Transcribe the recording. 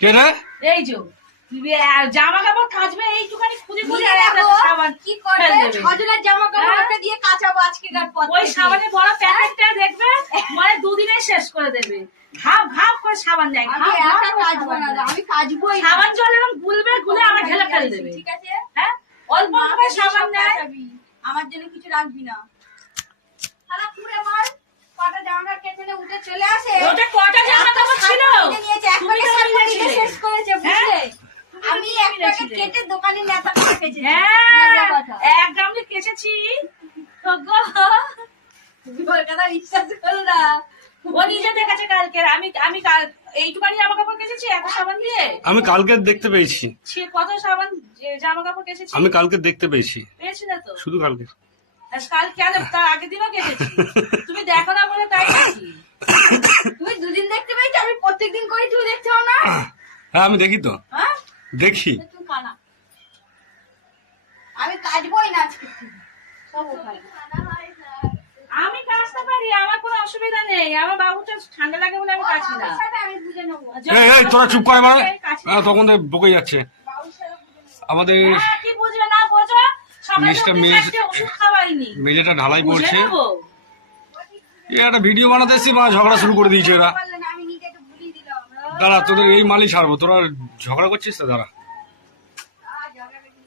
কে রে? এই যে জামা কাপড় কাচবে এইটুখানি খুঁজে খুঁজে আর একটা সাবান কি করবে? ছজনের জামা কাপড় একটা দিয়ে কাচাবো আজকে ওই সাবানে বড় প্যাকেটটা দেখবে মানে দুদিনে শেষ করে দেবে। ভাব ভাব করে সাবান দেয়। আমি একা কাচবো না, আমি কাচবোই না। সাবান জল এরকম গুলবে, গুলে আমার ঢেলে ফেলে দেবে। ঠিক আছে? হ্যাঁ, অল্প অল্প করে সাবান দেয়। আমার জন্য কিছু রাখবি না। সারা পুরে মার কটা জামা কেচে উঠে চলে আসে। ওটা কটা জামা কাপড় ছিল? নিয়েছে এক তুমি তো প্যাকেট নিয়েছিলে। শেষ করেছে বুঝলে? আমি এক প্যাকেট নিয়েছিলে। কেটে দোকানে নেতা করে খেয়েছি। হ্যাঁ, এক গামলি কেচেছি। ওগো, তুমি ওর কথা বিশ্বাস করো না। ও নিজে দেখেছে কালকে। আমি এইটুখানি জামা কাপড় কেচেছি এত সাবান দিয়ে। আমি কালকে দেখতে পেয়েছি। কত সাবান জামা কাপড় কেচেছি? আমি কালকে দেখতে পেয়েছি, পেয়েছি না তো। শুধু কালকে। কাল কেন তার আগের দিনও কেটেছি। তুমি দেখো না বলে তাই নাকি? তুমি দুদিন দেখতে পেয়েছো, আমি প্রত্যেকদিন করি, তুমি দেখতে পাও না? হ্যাঁ আমি দেখি তো, হ্যাঁ? দেখি। তুমি কানা। আমি কাজবই না আজকে। সব ওখানে। আমি কাজতে পারি, আমার কোনো অসুবিধা নেই। আমার বাবুটা ঠান্ডা লাগে বলে আমি কাছি না। বাবুর সাথে আমি বুঝে নেবো। এই তোরা চুপ করে মানে, কাছি না। তখন তো বকে যাচ্ছে বাবুর সাথে বুঝে নেবো। আমাদের। হ্যাঁ, কি বুঝবে না বোঝো? সকালে মিস্টার উঠে মিস- চারটে ওষুধ খাওয়াইনি। মেঝেটা ঢালাই বুঝে করছে, নেবো। একটা ভিডিও বানাতে এসেছি, মা ঝগড়া শুরু করে দিয়েছে এরা। বললেন, আমি নিজে একটু ভুলিয়ে দিলাম। দাঁড়া, তোদের এই মালই ছাড়বো, তোরা ঝগড়া করছিস তো, দাঁড়া।